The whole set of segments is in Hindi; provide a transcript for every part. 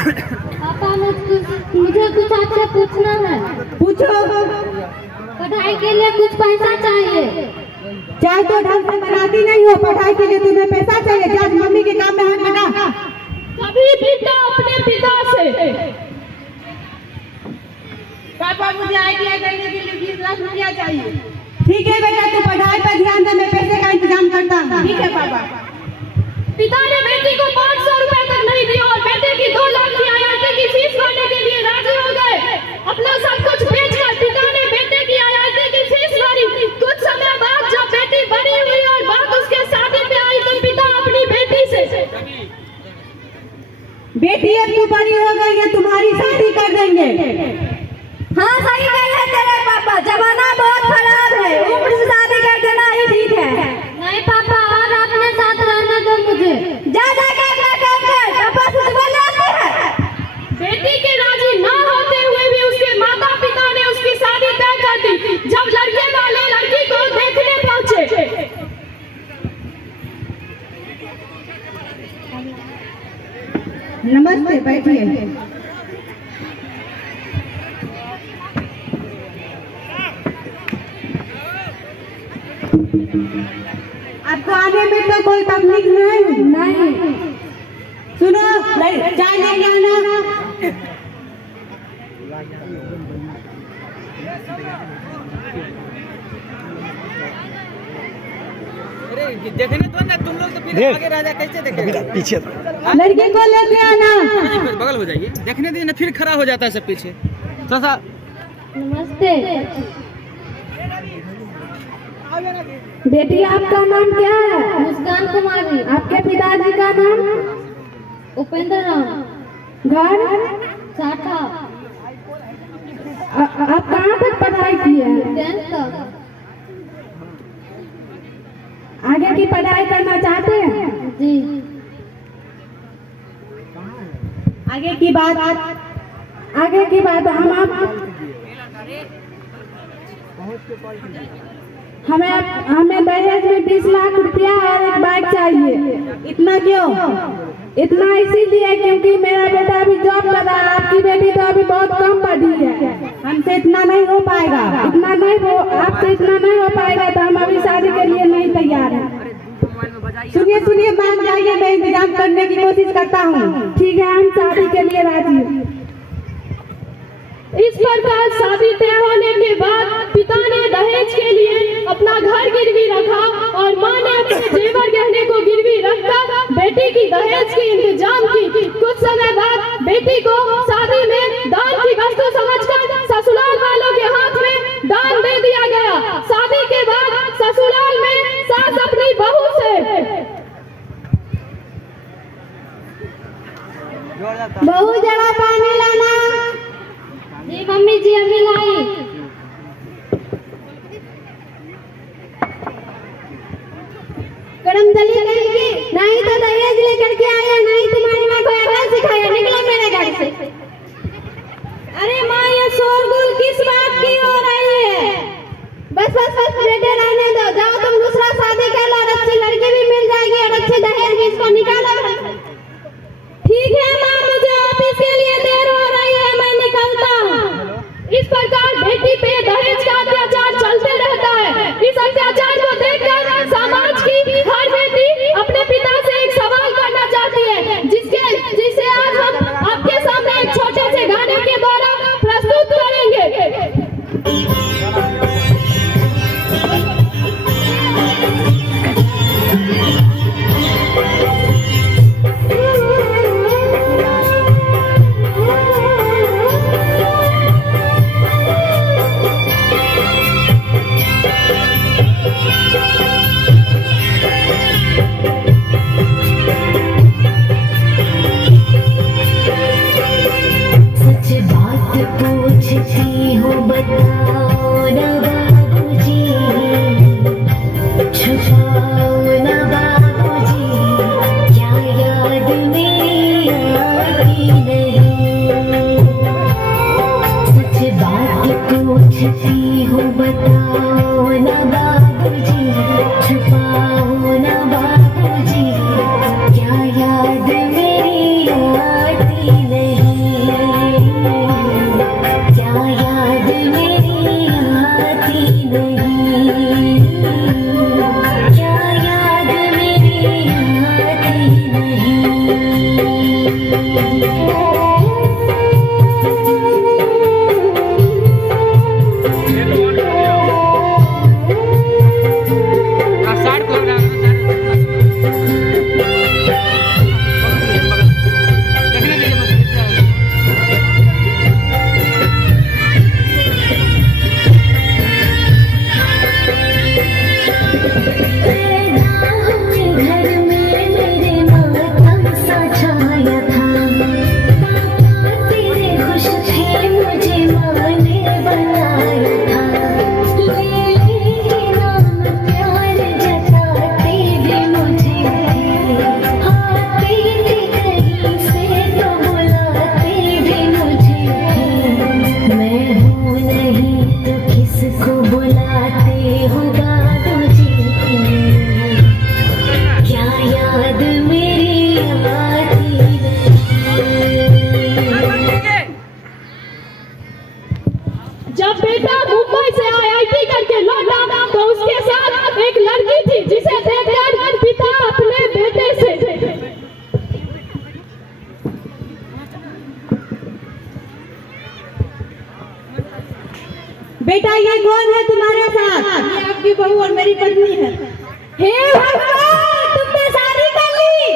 पापा मुझे कुछ आपसे पूछना है। पूछो। पढ़ाई के लिए कुछ पैसा चाहिए। चाय तो ढंग से बनाती नहीं हो, पढ़ाई के लिए तुम्हें पैसा चाहिए। जब मम्मी के काम में हाथ लगा। कभी पिता अपने पिता से पापा मुझे आईटीआई करने के लिए 20 लाख रुपया चाहिए। ठीक है बेटा, तू पढ़ाई पर ध्यान दे, मैं पैसे का इंतजाम करता हूँ। ठीक है पापा। पिता ने बेटी को 500 रुपए तक नहीं दिया और बेटे की 2 लाख की आईआईटी की फीस भरने के लिए राजी हो गए। अपना सब कुछ बेचकर पिता ने बेटे की आईआईटी की फीस भरी। कुछ समय बाद जब बेटी बड़ी हुई और बात उसके शादी पे आई तो पिता अपनी बेटी से बेटी अब तू बड़ी हो गई है, तुम्हारी शादी कर देंगे। हाँ सही कह रहे तेरे पापा, जमाना बहुत खराब है, उम्र से शादी कर देना ही ठीक है। नहीं पापा, और अपने साथ रहने दो मुझे। जा जाके अपना काम कर, पापा कुछ बोलाते हैं। बेटी के राजी न होते हुए भी उसके माता पिता ने उसकी शादी तय कर दी। जब लड़के वाले लड़की को देखने पहुंचे। नमस्ते, बैठिए। आपको आने में तो कोई तकलीफ नहीं। सुनो, चाय लेके आना। देखने दो ना, तुम लोग तो फिर आगे रह जा, कैसे देखेंगे? पीछे लड़की को लेके आना। बगल हो जाइए, देखने दीजिए ना, फिर खड़ा हो जाता है सब पीछे। थोड़ा सा नमस्ते बेटी, आपका नाम क्या है? मुस्कान कुमारी। आपके पिताजी का नाम? उपेंद्र राम। घर? साठा। आप कहाँ तक पढ़ाई की है? 10th तक। आगे की पढ़ाई करना चाहते हैं? जी। आगे की बात हमें दहेज में 20 लाख रुपया और एक बाइक चाहिए। इतना क्यों? इतना इसीलिए क्योंकि मेरा बेटा अभी जॉब कर रहा है, आपकी बेटी तो अभी बहुत कम पढ़ी है। हमसे इतना नहीं हो पाएगा। आपसे इतना नहीं हो पाएगा तो हम अभी शादी के लिए नहीं तैयार हैं। सुनिए, मान जाइए, मैं इंतजाम करने की कोशिश करता हूँ। ठीक है, हम शादी के लिए राजी हैं। इस प्रकार शादी तय होने के बाद पिता ने दहेज के लिए अपना घर गिरवी रखा और मां ने अपने जेवर गहने को गिरवी रखकर बेटी की दहेज की इंतजाम की। कुछ समय बाद बेटी को शादी में दान की वस्तु समझकर ससुराल वालों के हाथ में दान दे दिया गया। शादी के बाद ससुराल में सास अपनी बहू से बहू जरा पानी लाना। जी मम्मी जी, अभी लाई। गरम दली लेंगे? नहीं तो दहेज लेकर के आया, नहीं तुम्हारी माँ को ऐसा सिखाया। निकलो मेरे घर से। अरे माँ, ये शोरगुल किस बात की हो रही है? बस बेटे रहने दो, जाओ तुम दूसरा शादी कर लो, अच्छी लड़की भी मिल जाएगी और अच्छे दहेज भी। इसको निकालो। ठीक है माँ, मुझे ऑफिस के लिए देर हो रही है, मैं निकलता हूँ। इस प्रकार बेटी पे दहेज का अत्याचार चलते रहता है। इस अत्याचार को देखकर समाज की हर बेटी अपने पिता से एक सवाल करना चाहती है, जिसे आज हम आपके सामने एक छोटे से गाने के द्वारा प्रस्तुत करेंगे। पूछती हूँ, बताओ ना बाबूजी, छुपाओ ना बाबूजी, क्या याद मेरी आती नहीं? सच बात पूछती हूँ, बताओ ना बाबूजी, छुपाओ ना बाबूजी, क्या याद मेरी आती नहीं? बेटा ये कौन है तुम्हारे साथ? ये आपकी बहू और मेरी पत्नी है। हे भगवान, तुमने शादी कर ली,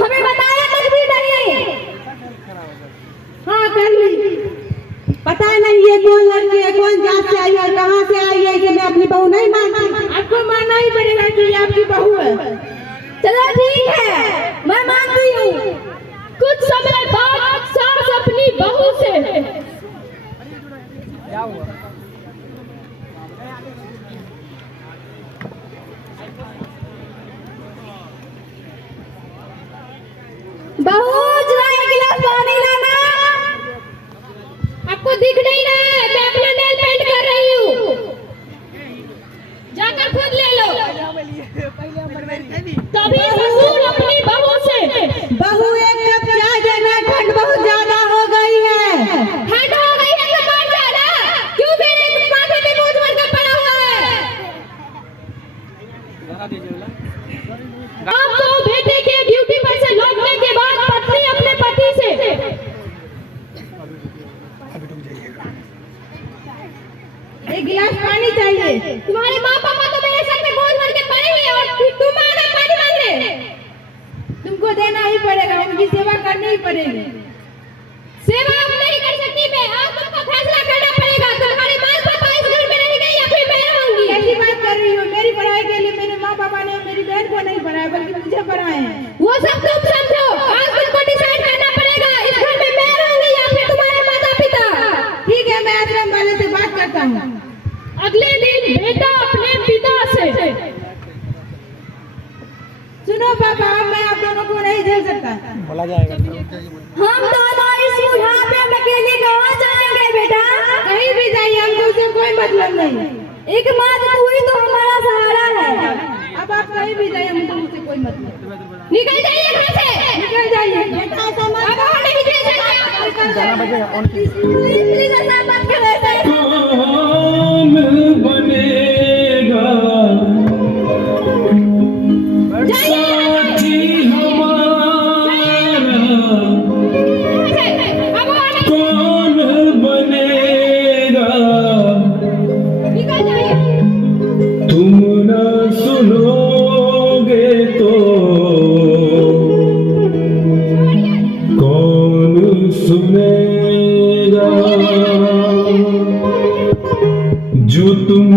हमें बताया तक भी नहीं। हाँ कर ली। पता नहीं ये कौन लड़की है, कौन जात से आई है, कहाँ से आई है, कि मैं अपनी बहू नहीं मानती। आपको मानना ही पड़ेगा कि ये आपकी बहू है। चलो ठीक है, मैं मानती हूँ। कुछ समय बाद सास अपनी बहू से बहू जरा एक गिलास पानी लाना। आपको दिख नहीं रहा है, मैं अपना नेल पेंट कर रही हूँ, जाकर खुद ले लो। तभी ससुर अपनी बहू से, बहू एक कप चाय देना, ठंड बहुत ज्यादा हो गई है। ठंड हो गई है तो मर जाना, क्यों मेरे माथे पे बोझ भरकर पड़ा हुआ है? आप तो बेटे के ड्यूटी पर से लौटने के बाद पत्नी अपने पति से एक गिलास पानी चाहिए। तुम्हारे माँ पापा तो मेरे सर पे बोझ भर के पड़े हुए हैं और तुम आ रहे पानी मांगने। तुमको देना ही पड़ेगा, उनकी सेवा करनी ही पड़ेगी। सेवा अब नहीं कर सकती मैं, अब तुमको फैसला करना पड़ेगा। तुम्हारे माँ पापा इस घर में रहेंगे या फिर मैं रहूंगी? कैसी बात कर रही हो? मेरी पढ़ाई के लिए मेरे माँ पापा ने मेरी बहन को नहीं पढ़ाया, बल्कि मुझे पढ़ाए हैं। वो सब तुम समझो, आज तुमको डिसाइड करना पड़ेगा, इस घर में मैं रहूंगी या फिर तुम्हारे माता पिता। ठीक है, मैं आश्रम वाले से बात करता हूँ। अगले दिन बेटा अपने पिता से, सुनो पापा, अब मैं आप दोनों को नहीं झेल सकता। बोला जाएगा। हम दोनों इस बुढ़ापे में अकेले कहाँ जाएंगे बेटा? कहीं भी जाइए, हमको उससे कोई मतलब नहीं। एकमात्र तू ही तो हमारा सहारा है। अब आप कहीं भी जाइए, हमको उससे कोई मतलब। निकल जाइए घर से, निकल जाइए। बेटा ऐसा मत अब और नहीं झेल सकते। गाना बजेगा ऑन कीजिए। प्लीज ऐसा मत करो। कौन बनेगा साथी हमारा, कौन बनेगा? निकल जाइए। तुम न सुनोगे तो कौन सुनेगा? जो तुम